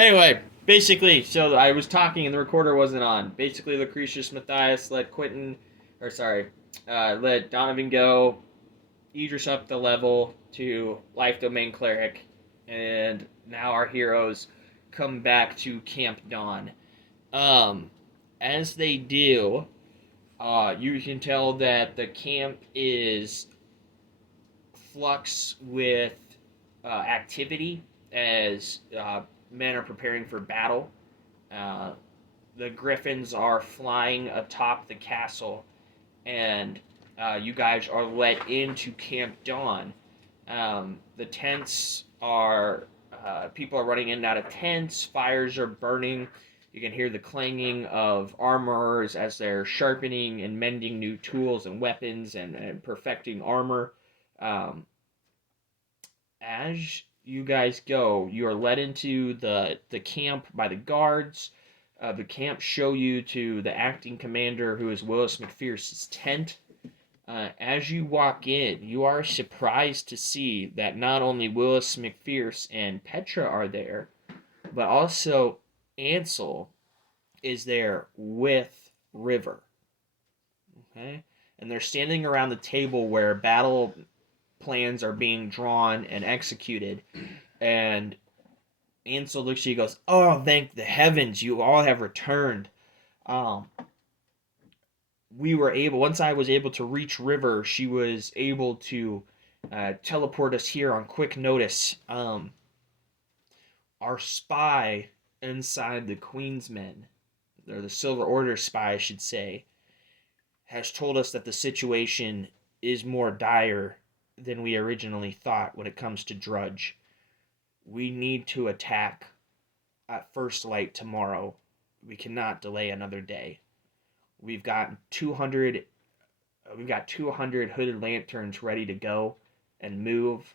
Anyway, basically, so I was talking and the recorder wasn't on. Basically, Lucretius Matthias let Donovan go, Idris up the level to Life Domain Cleric, and now our heroes come back to Camp Dawn. Um, as they do, you can tell that the camp is flux with activity as men are preparing for battle. Uh, the griffins are flying atop the castle, and you guys are let into Camp Dawn. The tents are people are running in and out of tents. Fires are burning. You can hear the clanging of armorers as they're sharpening and mending new tools and weapons and perfecting armor. Um, as you guys go, you are led into the camp by the guards. The camp show you to the acting commander, who is Willis McPherson's tent. As you walk in, you are surprised to see that not only Willis McPherson and Petra are there, but also Ansel is there with River. Okay, and they're standing around the table where battle plans are being drawn and executed. And Ansel looks at you and goes, "Oh, thank the heavens, you all have returned. Um, once I was able to reach River, she was able to teleport us here on quick notice. Our spy inside the Queen's Men, or the Silver Order spy, I should say, has told us that the situation is more dire than we originally thought when it comes to Drudge. We need to attack at first light tomorrow. We cannot delay another day. We've got 200 we've got 200 hooded lanterns ready to go and move.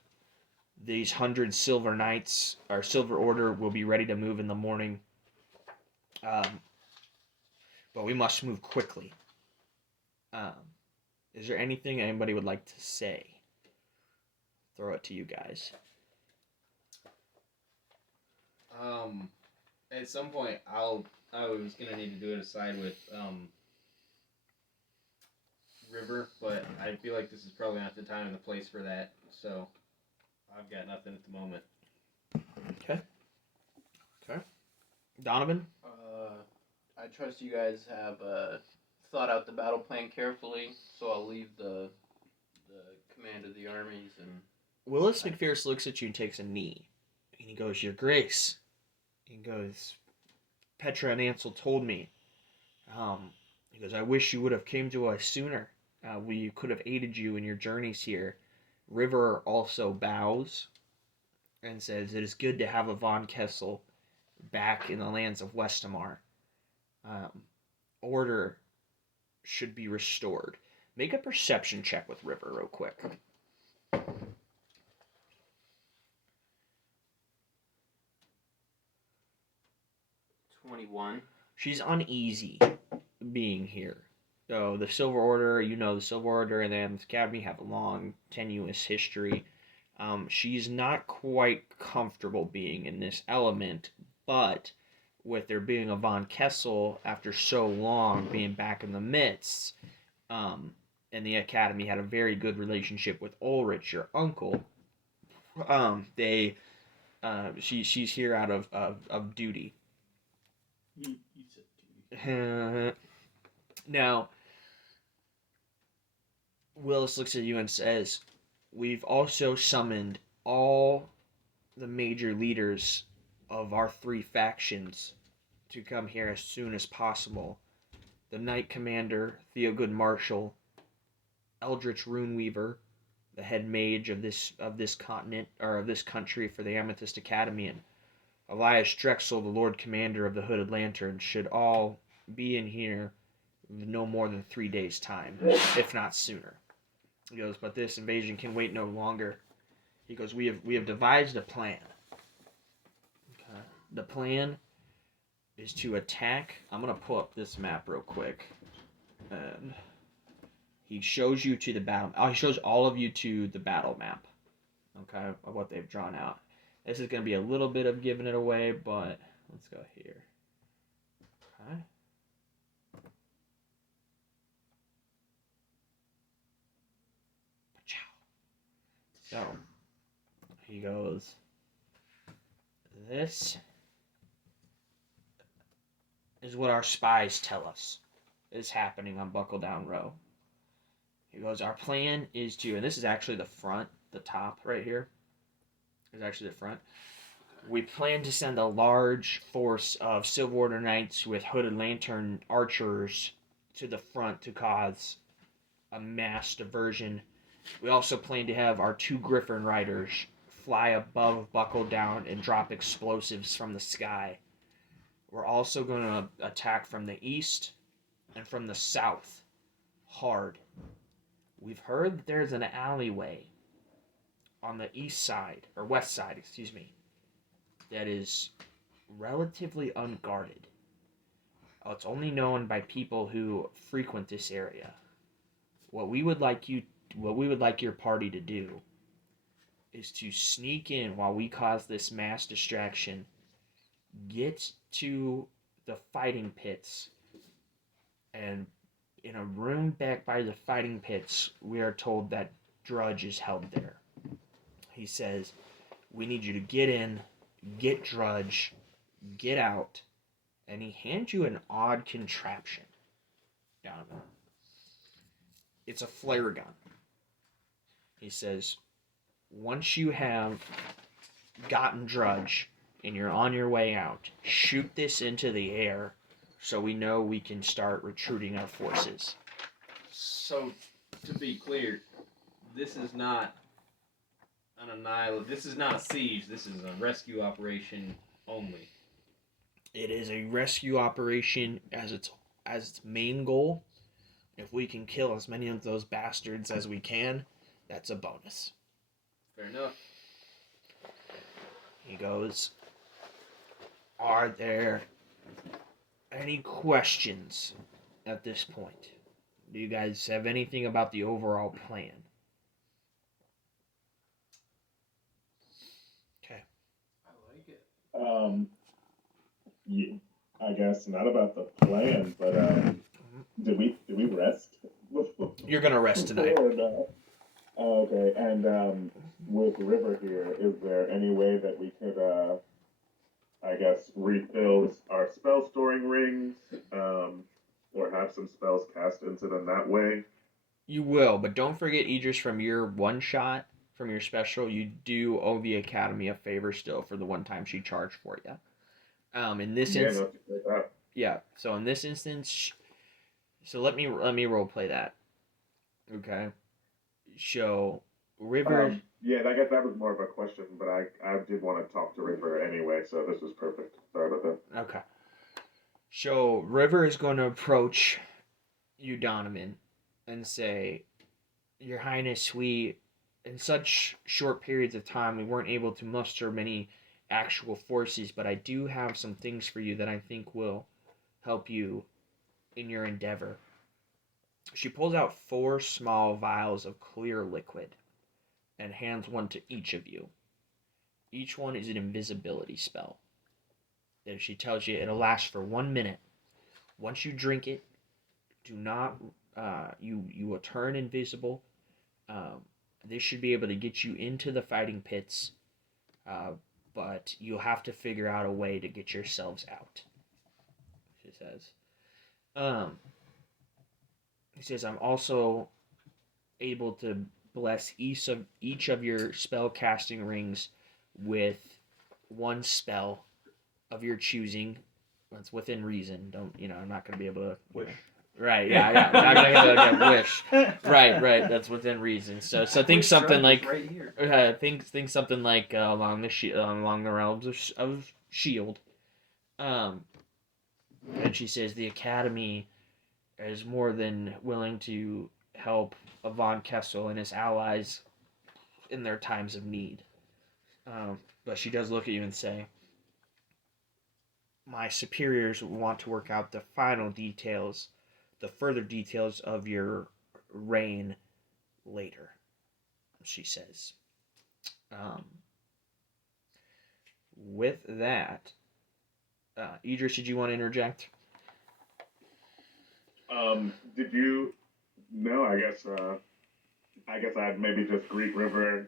These 100 silver knights, our silver order, will be ready to move in the morning. Um, but we must move quickly. Um, is there anything anybody would like to say? Throw it to you guys. At some point, I was gonna need to do it aside with River, but I feel like this is probably not the time and the place for that. So I've got nothing at the moment. Okay. Okay. Donovan? I trust you guys have thought out the battle plan carefully, so I'll leave the command of the armies and. Willis McPherson looks at you and takes a knee. And he goes, "Your Grace." He goes, "Petra and Ansel told me. He goes, I wish you would have came to us sooner. We could have aided you in your journeys here." River also bows and says, "It is good to have a Von Kessel back in the lands of Westamar. Um, Order should be restored." Make a perception check with River real quick. 21. She's uneasy being here. So the Silver Order, the Silver Order and the Amethyst Academy have a long, tenuous history. She's not quite comfortable being in this element, but with there being a Von Kessel after so long being back in the midst, and the Academy had a very good relationship with Ulrich, your uncle. She's here out of duty. You said duty. Now, Willis looks at you and says, "We've also summoned all the major leaders of our three factions to come here as soon as possible. The Knight Commander, Theogood Marshall, Eldritch Runeweaver, the head mage of this continent, or of this country for the Amethyst Academy, and Elias Drexel, the Lord Commander of the Hooded Lantern, should all be in here no more than 3 days' time, if not sooner." He goes, "But this invasion can wait no longer." He goes, we have devised a plan. Okay. The plan is to attack. I'm going to pull up this map real quick. And he shows you to the battle. Oh, he shows all of you to the battle map. Okay, of what they've drawn out. This is going to be a little bit of giving it away, but let's go here. Okay. So, he goes, this is what our spies tell us is happening on Buckle Down Row. He goes, our plan is to, and this is actually the front, the top right here is actually the front. We plan to send a large force of Silver Order Knights with hooded lantern archers to the front to cause a mass diversion. We also plan to have our 2 Griffin Riders fly above Buckle Down and drop explosives from the sky. We're also going to attack from the east and from the south hard. We've heard that there's an alleyway on the east side, or west side, excuse me, that is relatively unguarded. It's only known by people who frequent this area. What we would like your party to do is to sneak in while we cause this mass distraction, get to the fighting pits, and in a room back by the fighting pits, we are told that Drudge is held there. He says, we need you to get in, get Drudge, get out, and he hands you an odd contraption, Donovan. It's a flare gun. He says, once you have gotten Drudge and you're on your way out, shoot this into the air so we know we can start recruiting our forces. So, to be clear, this is not an annihilation. This is not a siege. This is a rescue operation only. It is a rescue operation as its main goal. If we can kill as many of those bastards as we can, that's a bonus. Fair enough. He goes, are there any questions at this point? Do you guys have anything about the overall plan? Okay. I like it. Yeah, I guess not about the plan, but did we rest? You're gonna rest tonight. Or no? Oh, okay, and with River here, is there any way that we could, I guess, refill our spell storing rings, or have some spells cast into them that way? You will, but don't forget, Idris, from your one shot, from your special, you do owe the Academy a favor still for the one time she charged for you. In this Yeah, instance, no, like that. yeah. So in this instance, so let me role play that. Okay. So River. Yeah, I guess that was more of a question, but I did want to talk to River anyway, so this was perfect. Sorry about that. Okay. So River is going to approach you, Donovan, and say, Your Highness, we, in such short periods of time, we weren't able to muster many actual forces, but I do have some things for you that I think will help you in your endeavor. She pulls out 4 small vials of clear liquid and hands one to each of you. Each one is an invisibility spell. And she tells you it'll last for 1 minute. Once you drink it, do not, you will turn invisible. This should be able to get you into the fighting pits, but you'll have to figure out a way to get yourselves out, she says. He says, I'm also able to bless each of your spell casting rings with 1 spell of your choosing. That's within reason. Don't, I'm not going to be able to... Wish. Right, yeah. I'm not going to be able to get wish. Right. That's within reason. So think something like... Right here. Think something like along the realms of Shield. And she says the Academy is more than willing to help Von Kessel and his allies in their times of need. But she does look at you and say, my superiors want to work out the final details, the further details of your reign later, she says. With that, Idris, did you want to interject? Did you? No, I guess I'd maybe just greet River,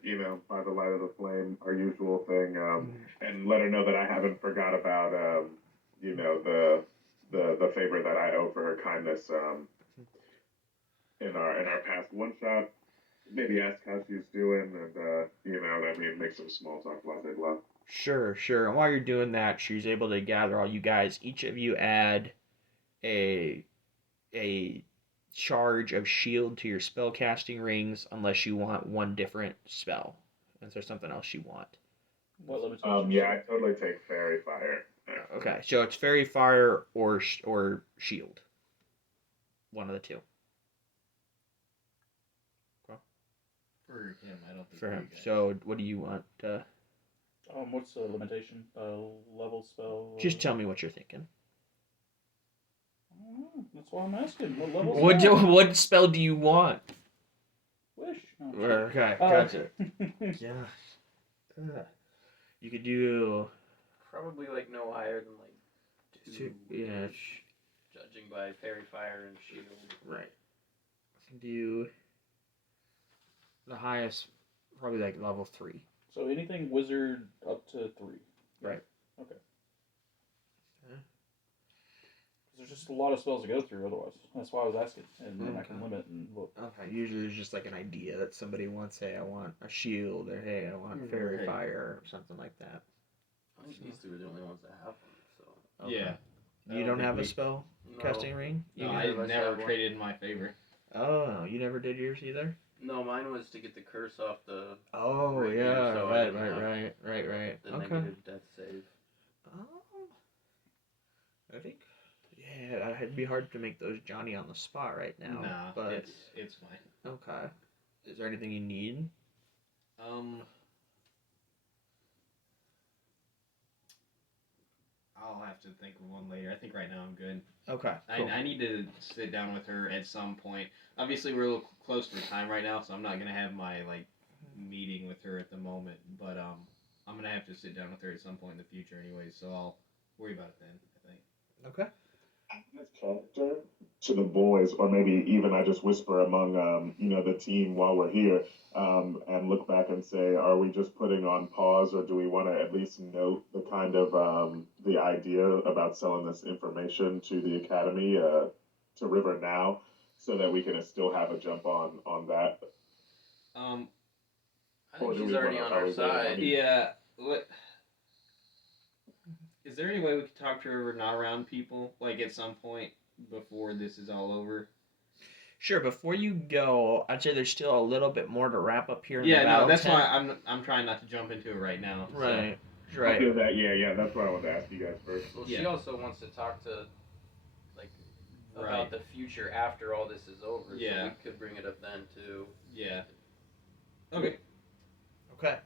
by the light of the flame, our usual thing, and let her know that I haven't forgot about, the favor that I owe for her kindness, in our past one shot. Maybe ask how she's doing, and make some small talk, blah blah blah. Sure, sure. And while you're doing that, she's able to gather all you guys. Each of you add a a charge of shield to your spell casting rings, unless you want one different spell. Is there something else you want? What limitations? Yeah, I totally take fairy fire. Okay, so it's fairy fire or shield. One of the two. For him, I don't think For you him. guys. So what do you want? What's the limitation? Level spell. Just tell me what you're thinking. I don't know. That's why I'm asking. What level? What spell do you want? Wish. No, Okay, gotcha. Yeah. You could do. Probably like no higher than like two. Yeah. Judging by fairy fire and shield. Right. Do the highest, probably like level 3. So anything wizard up to 3. Right. Okay. Yeah. There's just a lot of spells to go through otherwise. That's why I was asking, and then I can Okay. limit and look. Okay. Usually it's just like an idea that somebody wants. Hey, I want a shield, or hey, I want fairy Right. fire, or something like that. I think these two are the only ones that have them. So. Okay. Yeah. You don't have a spell No. casting ring? No, You I neither of us never have one. traded in my favor. Oh, you never did yours either? No, mine was to get the curse off the Oh, Rapier, yeah, so I right, didn't have right. the Okay. negative death save. I think, yeah, it'd be hard to make those Johnny on the spot right now. Nah, but it's fine. okay. Is there anything you need? I'll have to think of one later. I think right now I'm good. Okay. Cool. I need to sit down with her at some point. Obviously, we're a little close for time right now, so I'm not gonna have my meeting with her at the moment. But I'm gonna have to sit down with her at some point in the future, anyway. So I'll worry about it then. I think. Okay. This character to the boys, or maybe even I just whisper among the team while we're here, and look back and say, are we just putting on pause, or do we want to at least note the kind of the idea about selling this information to the academy, to River now, so that we can still have a jump on that? I Or think do she's we already wanna- on are our we there? side. Yeah. What? Is there any way we could talk to her not around people, at some point before this is all over? Sure. Before you go, I'd say there's still a little bit more to wrap up here. In Yeah, the no, battle that's tent. why I'm trying not to jump into it right now. so- Right. Right. Yeah, that's what I wanted to ask you guys first. Well, Yeah. she also wants to talk to, Right. about the future after all this is over. Yeah. So we could bring it up then too. Yeah. Okay. Okay.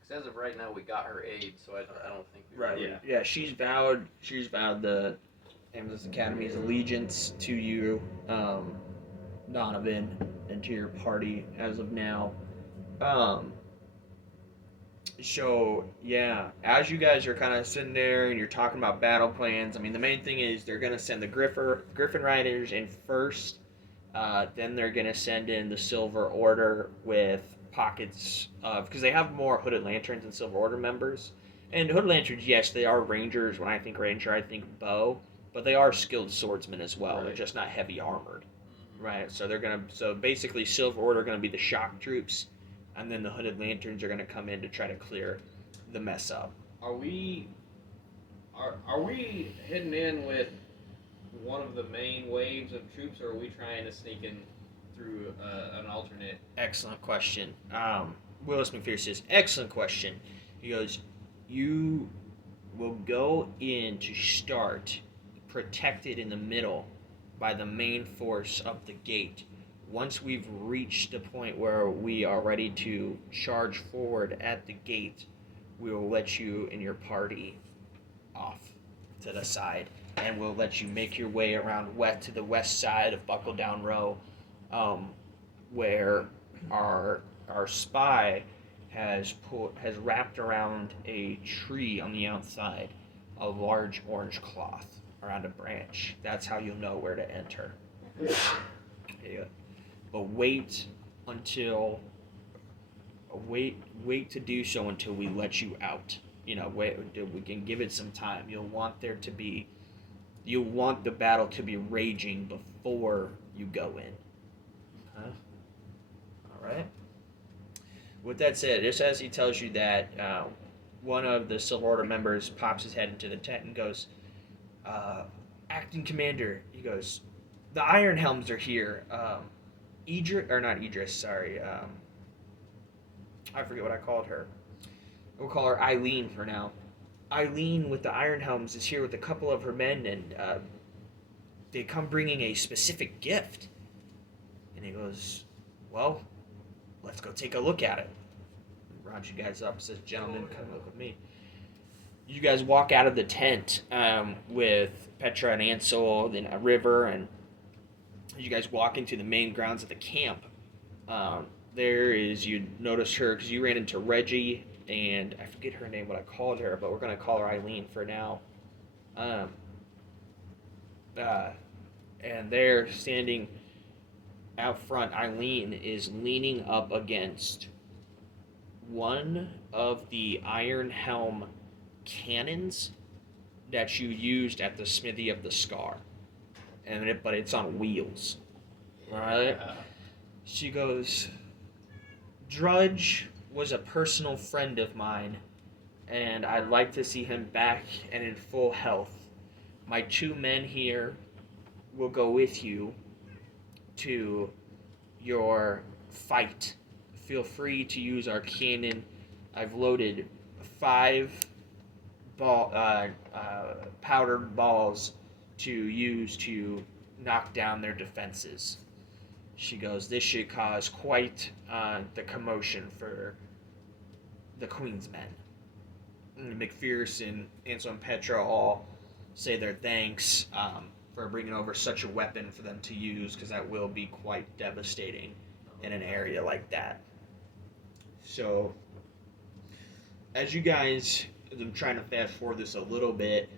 Because as of right now, we got her aid, so I don't think we Right. really. Yeah. Yeah. She's vowed the Amethyst Academy's allegiance to you, Donovan, and to your party as of now. So yeah, as you guys are kind of sitting there and you're talking about battle plans, I mean the main thing is they're gonna send the Griffin Riders in first. Then they're gonna send in the Silver Order with pockets of, because they have more Hooded Lanterns and Silver Order members. And Hooded Lanterns, yes, they are Rangers. When I think Ranger, I think bow, but they are skilled swordsmen as well. Right. They're just not heavy armored, right? So basically Silver Order are gonna be the shock troops, and then the Hooded Lanterns are gonna come in to try to clear the mess up. Are we heading in with one of the main waves of troops, or are we trying to sneak in through an alternate? Excellent question. Willis McPherson says, excellent question. He goes, you will go in to start protected in the middle by the main force of the gate. Once we've reached the point where we are ready to charge forward at the gate, we will let you and your party off to the side, and we'll let you make your way around west to the west side of Buckle Down Row, where our spy has wrapped around a tree on the outside, a large orange cloth around a branch. That's how you'll know where to enter. Okay, but until wait to do so until we let you out. We can give it some time. You'll want the battle to be raging before you go in. Huh? All right. With that said, just as he tells you that, one of the Silver Order members pops his head into the tent and goes, "Acting Commander," he goes, "the Iron Helms are here. Not Idris, sorry. I forget what I called her. We'll call her Eileen for now. Eileen with the Iron Helms is here with a couple of her men, and they come bringing a specific gift." And he goes, "Well, let's go take a look at it." And rounds you guys up, says, "Gentlemen, come look with me." You guys walk out of the tent with Petra and Ansel, then a River, and you guys walk into the main grounds of the camp. You notice her because you ran into Reggie, and I forget her name, what I called her, but we're going to call her Eileen for now. And there, standing out front, Eileen is leaning up against one of the Iron Helm cannons that you used at the Smithy of the Scar. But it's on wheels. Alright? She goes, "Drudge was a personal friend of mine, and I'd like to see him back and in full health. My 2 men here will go with you to your fight. Feel free to use our cannon. I've loaded 5 powdered balls to use to knock down their defenses." She goes, "This should cause quite the commotion for the Queen's men." And McPherson, Ansel, and Petra all say their thanks for bringing over such a weapon for them to use, because that will be quite devastating in an area like that. So, as you guys, I'm trying to fast forward this a little bit,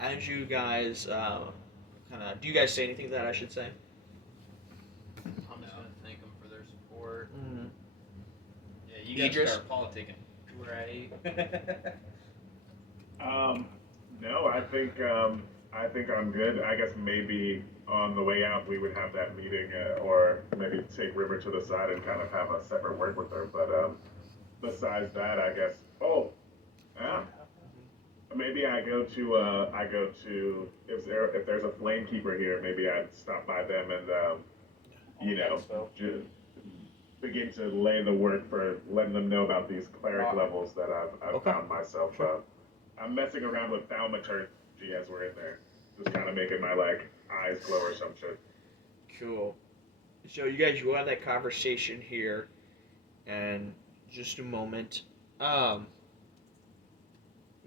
as you guys do you guys say anything that I should say? I'm just gonna thank them for their support. Mm-hmm. Yeah, you guys Idris? start politicking. Right. No, I think I'm good. I guess maybe on the way out we would have that meeting, or maybe take River to the side and kind of have a separate word with her. But besides that, I guess. Oh, yeah. Maybe I go to if there's a flame keeper here, maybe I'd stop by them and begin to lay the work for letting them know about these cleric levels that I've found myself. I'm messing around with thaumaturgy as we're in there, just kind of making my eyes glow or some shit. Cool. So you guys will have that conversation here in just a moment.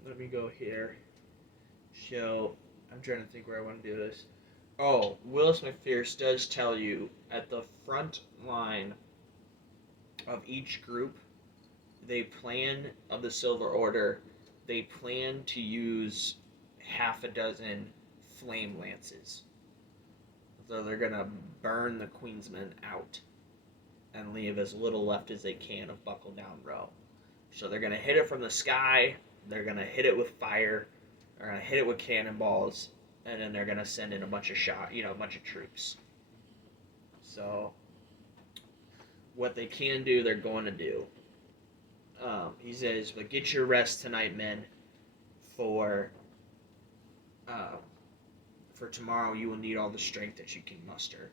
Let me go here. So I'm trying to think where I want to do this. Oh, Willis McPherce does tell you at the front line of each group, of the Silver Order, they plan to use half a dozen flame lances. So they're gonna burn the Queensmen out and leave as little left as they can of Buckle Down Row. So they're gonna hit it from the sky, they're gonna hit it with fire, they're gonna hit it with cannonballs, and then they're gonna send in a bunch of a bunch of troops. So what they can do, they're going to do. He says, "But get your rest tonight, men. For tomorrow, you will need all the strength that you can muster."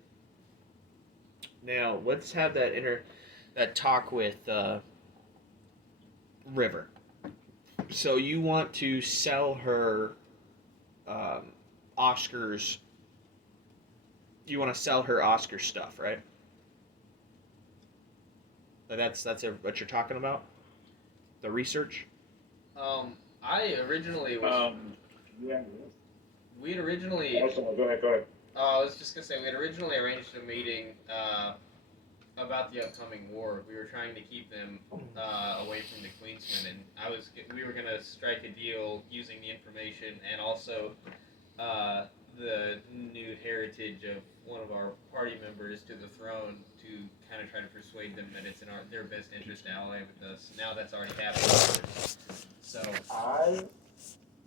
Now, let's have that talk with River. So you want to sell her Oscar's. You want to sell her Oscar stuff, right? That's what you're talking about. The research. I originally was. Yeah. We had originally. Also, go ahead. I was just gonna say we had originally arranged a meeting about the upcoming war. We were trying to keep them away from the Queensmen, and we were gonna strike a deal using the information and also the new heritage of one of our party members to the throne to kind of try to persuade them that it's in their best interest to ally with us. Now that's already happened. So I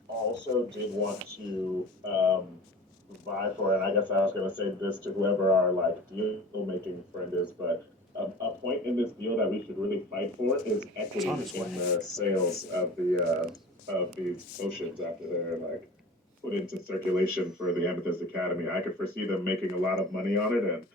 also did want to vie for, and I guess I was going to say this to whoever our like deal making friend is, but a point in this deal that we should really fight for is equity on its in way. the sales of these potions after they're like put into circulation for the Amethyst Academy. I could foresee them making a lot of money on it, and